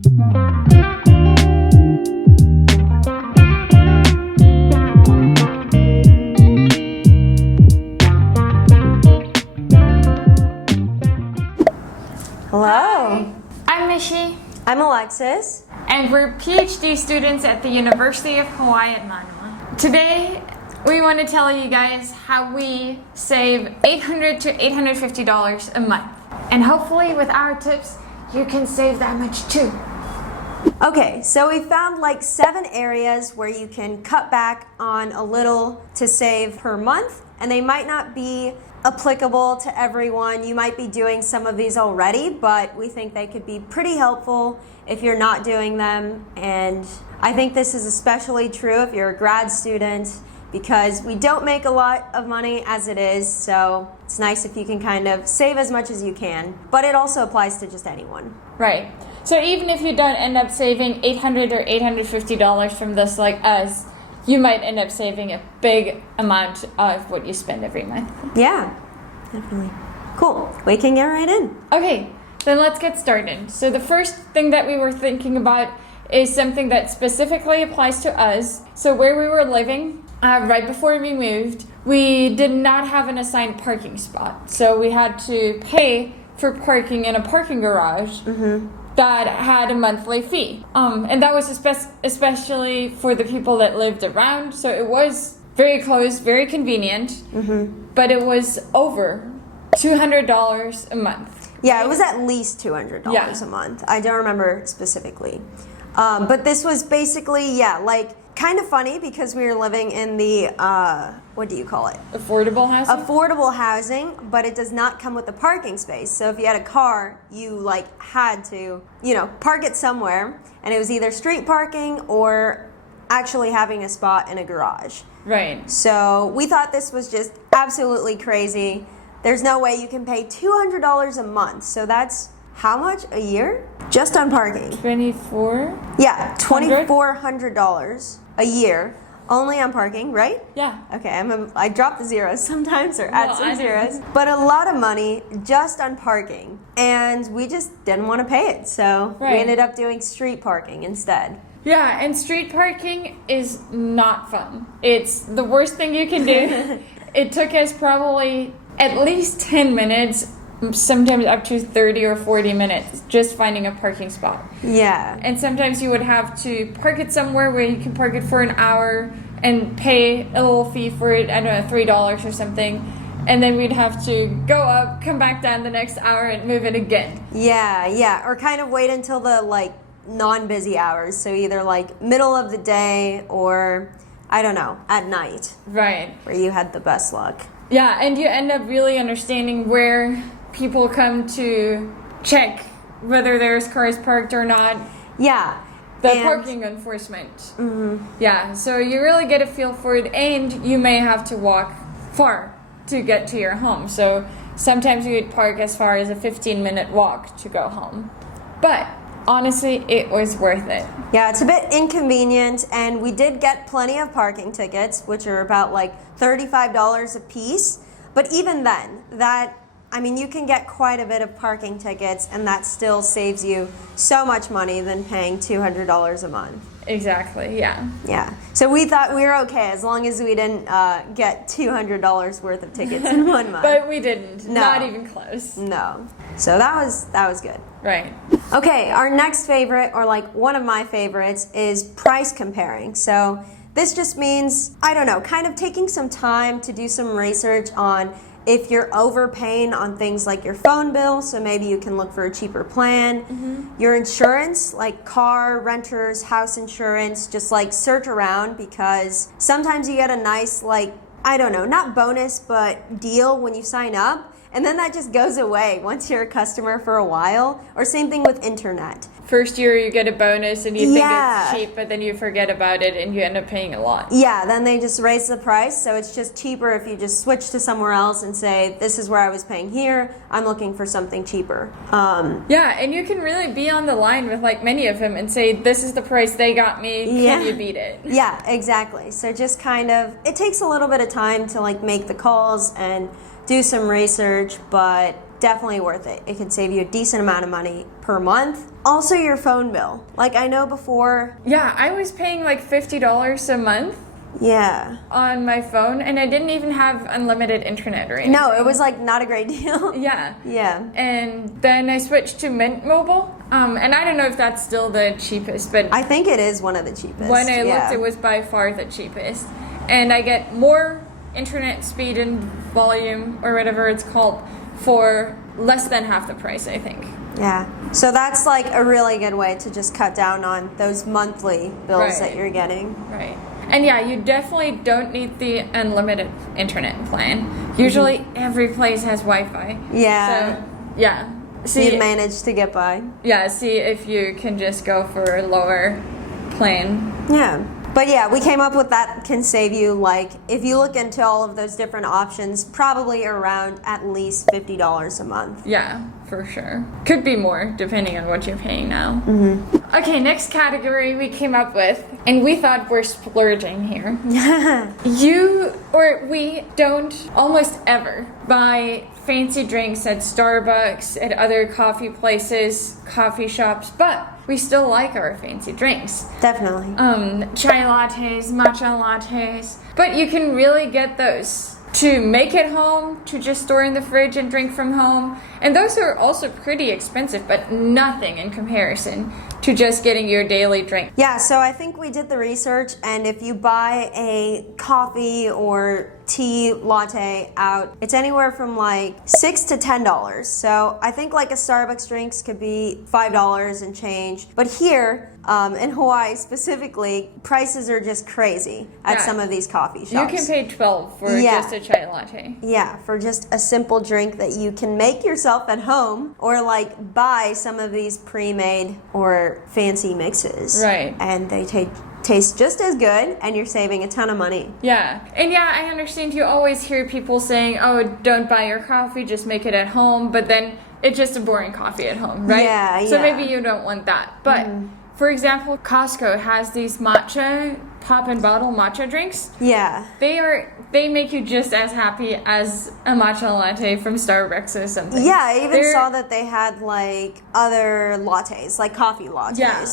Hello. Hi. I'm Michi. I'm Alexus. And we're PhD students at the University of Hawai'i at Mānoa. Today, we want to tell you guys how we save $800 to $850 a month. And hopefully with our tips, you can save that much too. Okay, so we found like 7 areas where you can cut back on a little to save per month, and they might not be applicable to everyone. You might be doing some of these already, but we think they could be pretty helpful if you're not doing them. And I think this is especially true if you're a grad student, because we don't make a lot of money as it is, so it's nice if you can kind of save as much as you can. But it also applies to just anyone. Right. So even if you don't end up saving $800 or $850 from this like us, you might end up saving a big amount of what you spend every month. Yeah, definitely. Cool. We can get right in. Okay, then let's get started. So the first thing that we were thinking about is something that specifically applies to us. So where we were living, right before we moved, we did not have an assigned parking spot. So we had to pay for parking in a parking garage. That had a monthly fee. And that was especially for the people that lived around. So it was very close, very convenient, but it was over $200 a month. Yeah, it was at least $200 a month. I don't remember specifically. But this was basically, like kind of funny because we were living in the, what do you call it? Affordable housing? Affordable housing, but it does not come with a parking space. So if you had a car, you had to, park it somewhere, and it was either street parking or actually having a spot in a garage. Right. So we thought this was just absolutely crazy. There's no way you can pay $200 a month. So that's how much a year? Just on parking. 24? Yeah, $2,400 a year. Only on parking, right? Yeah. Okay, I drop the zeros sometimes or add some I zeros. But a lot of money just on parking. And we just didn't want to pay it. So we ended up doing street parking instead. Yeah, and street parking is not fun. It's the worst thing you can do. It took us probably at least 10 minutes, sometimes up to 30 or 40 minutes, just finding a parking spot. Yeah. And sometimes you would have to park it somewhere where you can park it for an hour and pay a little fee for it, I don't know, $3 or something. And then we'd have to go up, come back down the next hour and move it again. Yeah. Or kind of wait until the non-busy hours. So either middle of the day or, I don't know, at night. Right. Where you had the best luck. Yeah, and you end up really understanding where people come to check whether there's cars parked or not. Yeah. The parking enforcement. Yeah, so you really get a feel for it, and you may have to walk far to get to your home. So sometimes you would park as far as a 15-minute walk to go home. But honestly, it was worth it. Yeah, it's a bit inconvenient, and we did get plenty of parking tickets, which are about $35 a piece. But even then, you can get quite a bit of parking tickets, and that still saves you so much money than paying $200 a month. Exactly, yeah. Yeah, so we thought we were okay as long as we didn't get $200 worth of tickets in 1 month. But we didn't. No. Not even close. No. So that was good. Right. Okay, our next favorite, or one of my favorites, is price comparing. So this just means, kind of taking some time to do some research on if you're overpaying on things like your phone bill, so maybe you can look for a cheaper plan. Your insurance, like car, renters, house insurance, just search around, because sometimes you get a nice not bonus, but deal when you sign up. And then that just goes away once you're a customer for a while. Or same thing with internet. First year you get a bonus and you think it's cheap, but then you forget about it and you end up paying a lot. Yeah, then they just raise the price, so it's just cheaper if you just switch to somewhere else and say, this is where I was paying here, I'm looking for something cheaper. Yeah, and you can really be on the line with many of them and say, this is the price they got me, can you beat it? Yeah, exactly. So just kind of, it takes a little bit of time to make the calls and do some research, but definitely worth it. It could save you a decent amount of money per month. Also your phone bill. Like I know before. Yeah, I was paying like $50 a month. Yeah. On my phone, and I didn't even have unlimited internet or anything. No, it was like not a great deal. Yeah. Yeah. And then I switched to Mint Mobile. And I don't know if that's still the cheapest, but I think it is one of the cheapest. when I looked, it was by far the cheapest. And I get more internet speed and volume, or whatever it's called, for less than half the price, I think. Yeah. So that's like a really good way to just cut down on those monthly bills that you're getting. Right. And yeah, you definitely don't need the unlimited internet plan. Usually every place has Wi-Fi. Yeah. So, yeah. You've managed to get by. Yeah, see if you can just go for a lower plan. Yeah. But yeah, we came up with that can save you, like, if you look into all of those different options, probably around at least $50 a month. Yeah, for sure. Could be more, depending on what you're paying now. Okay, next category we came up with, and we thought we're splurging here. We don't almost ever buy fancy drinks at Starbucks, at other coffee places, coffee shops, but we still like our fancy drinks. Definitely. Chai lattes, matcha lattes. But you can really get those to make at home, to just store in the fridge and drink from home. And those are also pretty expensive, but nothing in comparison to just getting your daily drink. Yeah, so I think we did the research, and if you buy a coffee or tea latte out, it's anywhere from like $6 to $10. So I think like a Starbucks drinks could be $5 and change. But here, in Hawaii specifically, prices are just crazy at some of these coffee shops. You can pay $12 for just a chai latte. Yeah, for just a simple drink that you can make yourself at home, or like buy some of these pre-made or fancy mixes. Right. And they taste just as good, and you're saving a ton of money. Yeah. And yeah, I understand you always hear people saying, oh, don't buy your coffee, just make it at home. But then it's just a boring coffee at home, right? Yeah, So maybe you don't want that. But for example, Costco has these matcha, pop and bottle matcha drinks. Yeah. They make you just as happy as a matcha latte from Starbucks or something. Yeah, I even saw that they had like other lattes, like coffee lattes. Yeah.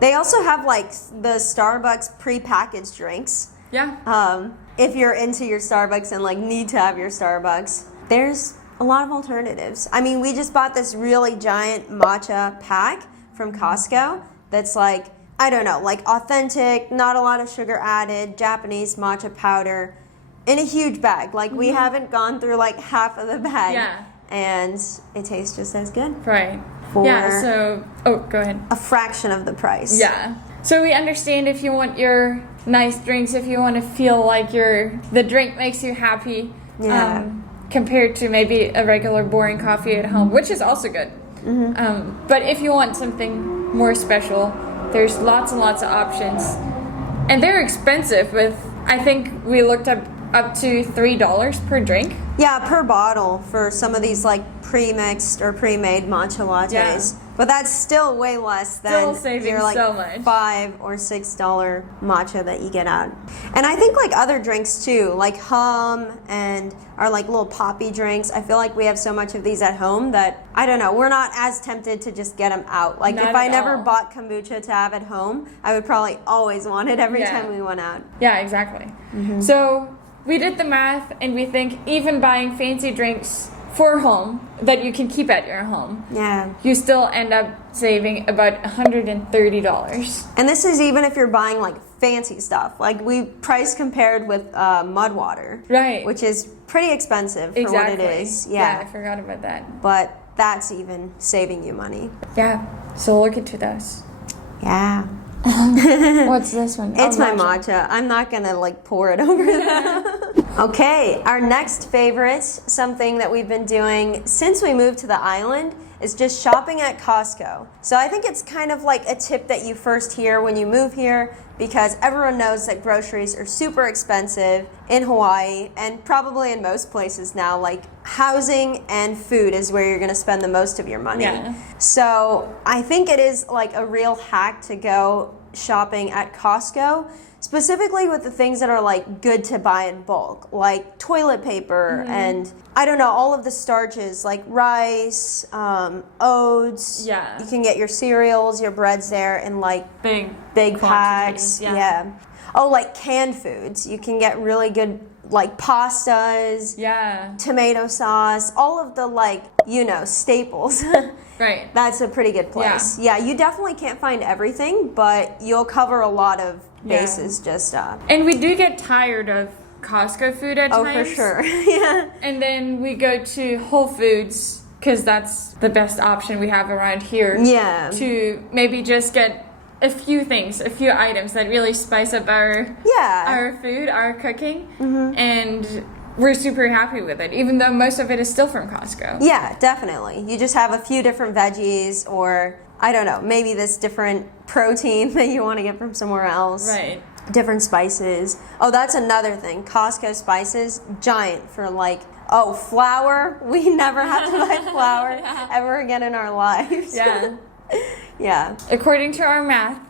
They also have like the Starbucks pre-packaged drinks. Yeah. If you're into your Starbucks and like need to have your Starbucks, there's a lot of alternatives. I mean, we just bought this really giant matcha pack from Costco that's like, I don't know, like authentic, not a lot of sugar added, Japanese matcha powder in a huge bag. Like we haven't gone through like half of the bag. Yeah. And it tastes just as good. Right. For go ahead. a fraction of the price. Yeah. So we understand if you want your nice drinks, if you want to feel like the drink makes you happy, compared to maybe a regular boring coffee at home, which is also good. But if you want something more special, there's lots and lots of options. And they're expensive I think we looked up to $3 per drink. Yeah, per bottle for some of these like pre-mixed or pre-made matcha lattes. Yeah. But that's still way less than your like so much. $5 or $6 matcha that you get out. And I think like other drinks too, like hum and our like little poppy drinks. I feel like we have so much of these at home that, I don't know, we're not as tempted to just get them out. Like if I never bought kombucha to have at home, I would probably always want it every time we went out. Yeah, exactly. So we did the math, and we think even buying fancy drinks for home that you can keep at your home, you still end up saving about $130. And this is even if you're buying like fancy stuff. Like we price compared with mud water, right? Which is pretty expensive for what it is. Yeah, I forgot about that. But that's even saving you money. Yeah. So look into those. Yeah. What's this one? It's my matcha. I'm not gonna like pour it over that. Okay, our next favorite, something that we've been doing since we moved to the island, is just shopping at Costco. So I think it's kind of like a tip that you first hear when you move here, because everyone knows that groceries are super expensive in Hawaii and probably in most places now. Like housing and food is where you're going to spend the most of your money. Yeah. So I think it is like a real hack to go shopping at Costco, specifically with the things that are like good to buy in bulk, like toilet paper and I don't know, all of the starches like rice, oats. Yeah. You can get your cereals, your breads there in like big quantities, packs. yeah. Oh, like canned foods. You can get really good like pastas, tomato sauce, all of the like, you know, staples. Right. That's a pretty good place. Yeah, you definitely can't find everything, but you'll cover a lot of bases just And we do get tired of Costco food at times. Oh, for sure. Yeah. And then we go to Whole Foods because that's the best option we have around here. Yeah. To maybe just get a few things, a few items that really spice up our food, our cooking, and we're super happy with it, even though most of it is still from Costco. Yeah, definitely. You just have a few different veggies or, I don't know, maybe this different protein that you want to get from somewhere else. Right. Different spices. Oh, that's another thing. Costco spices, giant for like, flour. We never have to buy flour ever again in our lives. Yeah. Yeah. According to our math,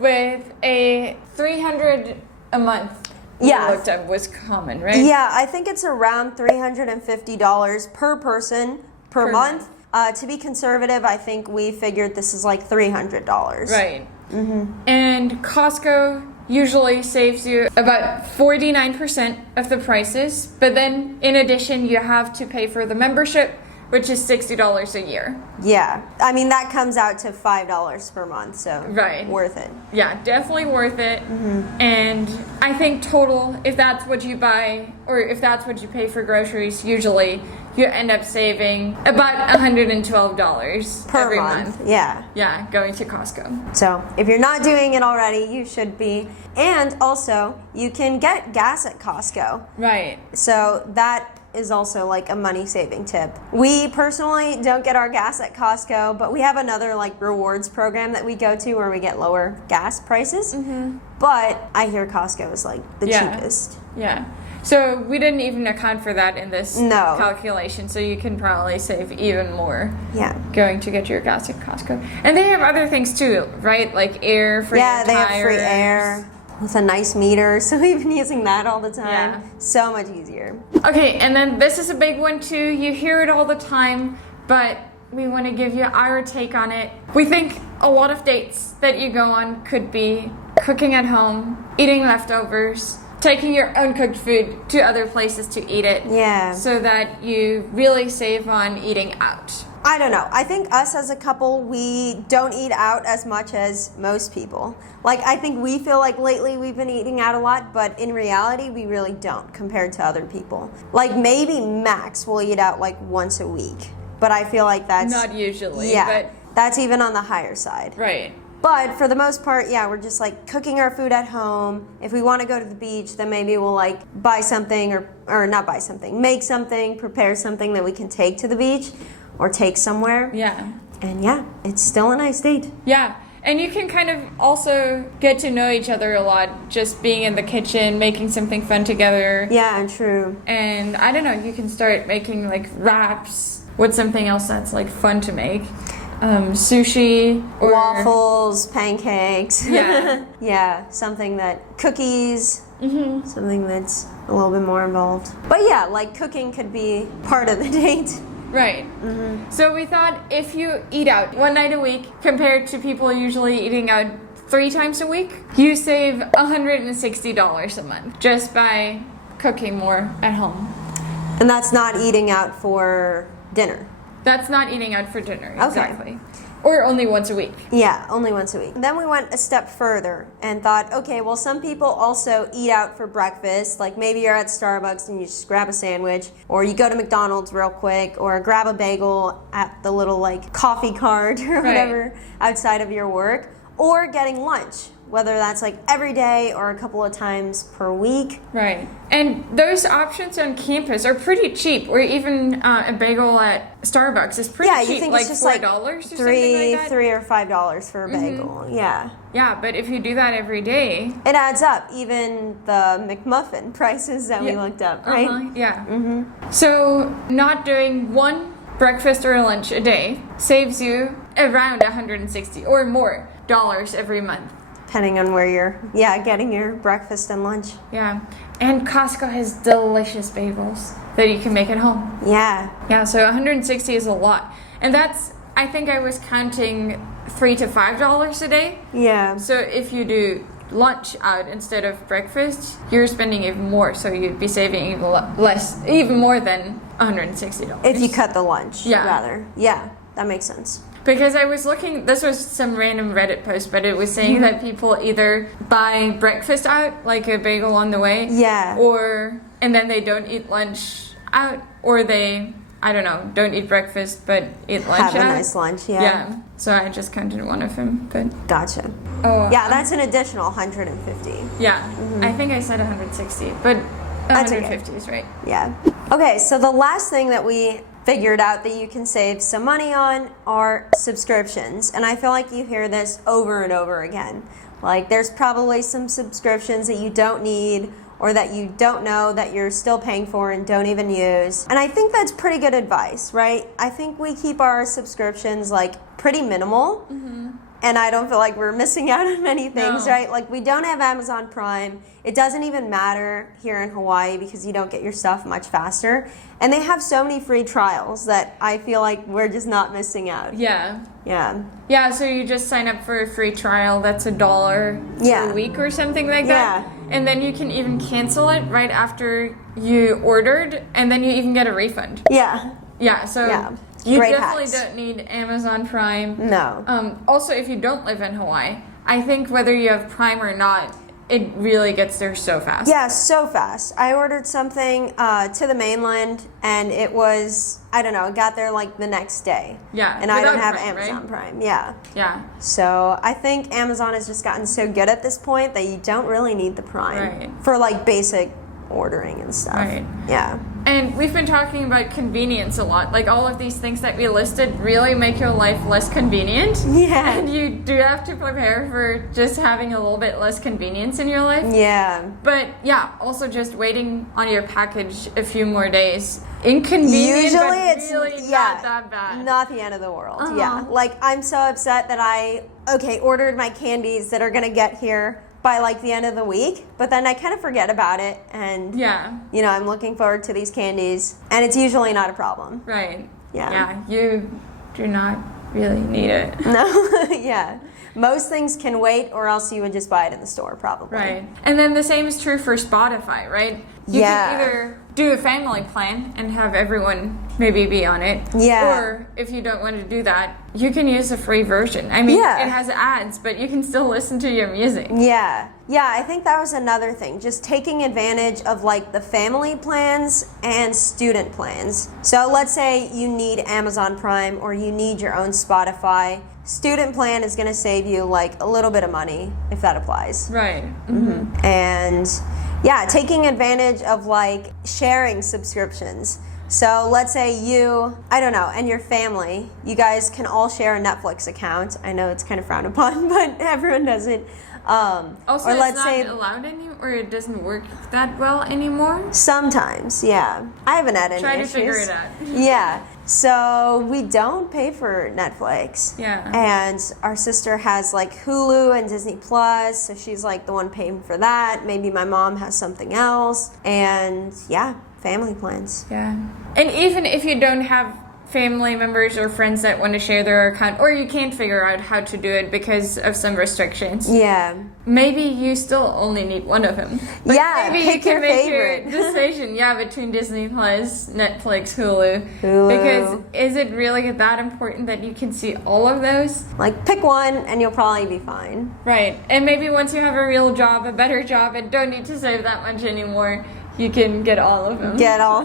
with a $300 a month, we looked up was common, right? Yeah, I think it's around $350 per person per month. To be conservative, I think we figured this is like $300. Right. And Costco usually saves you about 49% of the prices, but then in addition, you have to pay for the membership, which is $60 a year. Yeah. I mean, that comes out to $5 per month, so worth it. Yeah, definitely worth it. And I think total, if that's what you buy, or if that's what you pay for groceries, usually you end up saving about $112 per every month. Yeah. Yeah, going to Costco. So if you're not doing it already, you should be. And also, you can get gas at Costco. Right. So that is also like a money saving tip. We personally don't get our gas at Costco, but we have another like rewards program that we go to where we get lower gas prices. But I hear Costco is like the cheapest. Yeah. So we didn't even account for that in this calculation, so you can probably save even more going to get your gas at Costco. And they have other things too, right? Like air for your tires. Yeah, they have free air. It's a nice meter, so we've been using that all the time. Yeah. So much easier. Okay, and then this is a big one too. You hear it all the time, but we want to give you our take on it. We think a lot of dates that you go on could be cooking at home, eating leftovers, taking your own cooked food to other places to eat it. Yeah. So that you really save on eating out. I don't know. I think us as a couple, we don't eat out as much as most people. Like, I think we feel like lately we've been eating out a lot, but in reality, we really don't compared to other people. Like, maybe max we'll eat out like once a week. But I feel like that's... Not usually, but that's even on the higher side. Right. But for the most part, we're just like cooking our food at home. If we want to go to the beach, then maybe we'll like buy something or not buy something, make something, prepare something that we can take to the beach or take somewhere. Yeah. And it's still a nice date. Yeah. And you can kind of also get to know each other a lot just being in the kitchen, making something fun together. Yeah, true. And I don't know, you can start making like wraps with something else that's like fun to make. Sushi or waffles, pancakes. Yeah. Yeah, something that cookies. Something that's a little bit more involved. But like cooking could be part of the date. Right. So we thought if you eat out one night a week compared to people usually eating out 3 times a week, you save $160 a month just by cooking more at home. And that's not eating out for dinner. That's not eating out for dinner, exactly. Okay. Or only once a week. Yeah, only once a week. Then we went a step further and thought, okay, well, some people also eat out for breakfast. Like maybe you're at Starbucks and you just grab a sandwich, or you go to McDonald's real quick, or grab a bagel at the little like coffee cart or whatever outside of your work, or getting lunch, whether that's like every day or a couple of times per week. Right. And those options on campus are pretty cheap, or even a bagel at Starbucks is pretty cheap. You think like it's just $4 like or something like that? $3 or $5 for a bagel. Yeah. Yeah, but if you do that every day, it adds up. Even the McMuffin prices that we looked up, right? Yeah. So not doing one breakfast or lunch a day saves you around $160 or more every month. depending on where you're, getting your breakfast and lunch. Yeah. And Costco has delicious bagels that you can make at home. Yeah. Yeah, so 160 is a lot. And that's, I think I was counting $3 to $5 a day. Yeah. So if you do lunch out instead of breakfast, you're spending even more. So you'd be saving even more than $160. If you cut the lunch, Yeah. rather. Yeah, that makes sense. Because I was looking, this was some random Reddit post, but it was saying that people either buy breakfast out, like a bagel on the way, Yeah. and then they don't eat lunch out, or they, I don't know, don't eat breakfast but eat lunch Have out. a nice lunch, yeah. Yeah. So I just counted one of them, but Gotcha. oh Yeah, that's an additional 150. yeah, I think I said 160, but That's 150 is right. Yeah. Okay, so the last thing that we figured out that you can save some money on are subscriptions. And I feel like you hear this over and over again. Like, there's probably some subscriptions that you don't need or that you don't know that you're still paying for and don't even use. And I think that's pretty good advice, right? I think we keep our subscriptions like pretty minimal. And I don't feel like we're missing out on many things, No. right? Like, we don't have Amazon Prime. It doesn't even matter here in Hawaii because you don't get your stuff much faster. And they have so many free trials that I feel like we're just not missing out. Yeah. Yeah. Yeah, so you just sign up for a free trial. That's $1 Yeah. a week or something like that. Yeah. And then you can even cancel it right after you ordered, and then you even get a refund. Yeah. Yeah, so Yeah. you Great definitely hacks. don't need Amazon Prime. No. Also, if you don't live in Hawaii, I think whether you have Prime or not, it really gets there so fast. Yeah, so fast. I ordered something to the mainland, and it was, I don't know, it got there like the next day. Yeah, And I don't without have Prime, Amazon right? Prime. Yeah. Yeah. So I think Amazon has just gotten so good at this point that you don't really need the Prime Right. for like basic ordering and stuff. Right. Yeah. And we've been talking about convenience a lot. Like, all of these things that we listed really make your life less convenient. Yeah. And you do have to prepare for just having a little bit less convenience in your life. Yeah. But yeah, also just waiting on your package a few more days. Inconvenient, Usually but it's really yeah, not that bad. Not the end of the world. Uh-huh. Yeah. Like, I'm so upset that I ordered my candies that are gonna get here by like the end of the week, but then I kind of forget about it, and Yeah, I'm looking forward to these candies, and it's usually not a problem. right. Yeah. Yeah, you do not really need it. No. Yeah. Most things can wait, or else you would just buy it in the store, probably. Right. And then the same is true for Spotify, right? You Yeah. can either do a family plan and have everyone maybe be on it. Yeah. Or if you don't want to do that, you can use a free version. I mean, Yeah. it has ads, but you can still listen to your music. Yeah. Yeah, I think that was another thing. Just taking advantage of like the family plans and student plans. So let's say you need Amazon Prime or you need your own Spotify. Student plan is going to save you like a little bit of money if that applies. Right. And yeah, taking advantage of like sharing subscriptions. So let's say you, I don't know, and your family, you guys can all share a Netflix account. I know it's kind of frowned upon, but everyone does it. Also, or it's let's not say allowed anymore, or it doesn't work that well anymore. sometimes, yeah. I haven't had any Try to issues. figure it out. Yeah. So we don't pay for Netflix. Yeah. And our sister has like Hulu and Disney Plus, so she's like the one paying for that. Maybe my mom has something else. And yeah, family plans. Yeah. And even if you don't have family members or friends that want to share their account, or you can't figure out how to do it because of some restrictions, Yeah. maybe you still only need one of them. Like, Yeah, maybe you pick can your make favorite. your decision, between Disney Plus, Netflix, Hulu. Hulu. Because is it really that important that you can see all of those? Like pick one and you'll probably be fine. Right. And maybe once you have a real job, a better job, and don't need to save that much anymore, you can get all of them. Get all.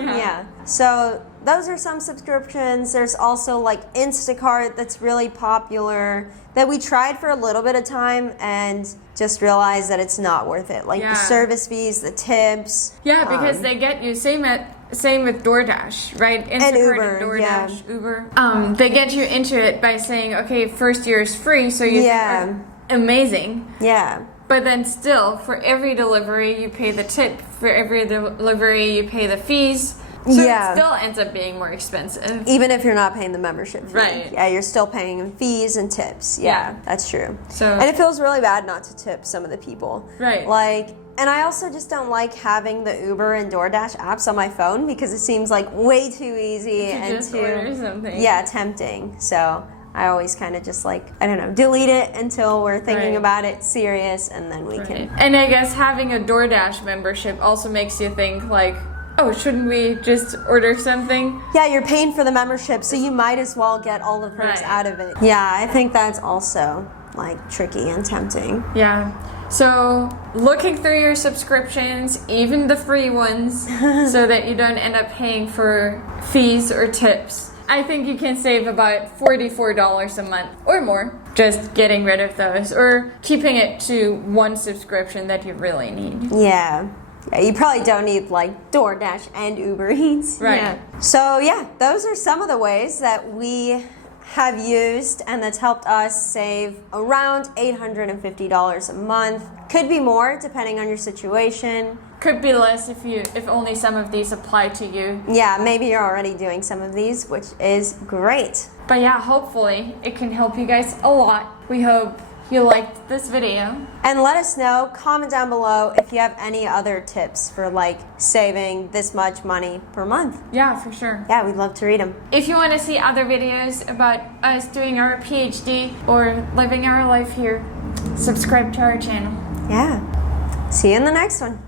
Yeah. So those are some subscriptions. There's also like Instacart that's really popular that we tried for a little bit of time and just realized that it's not worth it. Like Yeah. the service fees, the tips. Yeah, because they get you same with DoorDash, right? Instacart Uber, DoorDash, yeah. Uber. They get you into it by saying, okay, first year is free, so you Yeah. think, oh, amazing. Yeah. But then still, for every delivery, you pay the tip. For every delivery, you pay the fees. So Yeah. it still ends up being more expensive. Even if you're not paying the membership fee. Right. Yeah, you're still paying fees and tips. Yeah, that's true. So And it feels really bad not to tip some of the people. Right. Like, and I also just don't like having the Uber and DoorDash apps on my phone because it seems like way too easy and just too order something. Yeah, tempting. So I always kind of just like, I don't know, delete it until we're thinking Right. about it serious, and then we can. And I guess having a DoorDash membership also makes you think like, oh, shouldn't we just order something? Yeah, you're paying for the membership, so you might as well get all the perks Right. out of it. Yeah, I think that's also like tricky and tempting. Yeah. So looking through your subscriptions, even the free ones, so that you don't end up paying for fees or tips. I think you can save about $44 a month or more just getting rid of those or keeping it to one subscription that you really need. Yeah. Yeah, you probably don't need like DoorDash and Uber Eats. Right. Yeah. So yeah, those are some of the ways that we have used and that's helped us save around $850 a month. Could be more depending on your situation. Could be less if only some of these apply to you. Yeah, maybe you're already doing some of these, which is great. But yeah, hopefully it can help you guys a lot. We hope you liked this video. And let us know, comment down below if you have any other tips for like saving this much money per month. Yeah, for sure. Yeah, we'd love to read them. If you want to see other videos about us doing our PhD or living our life here, subscribe to our channel. Yeah. See you in the next one.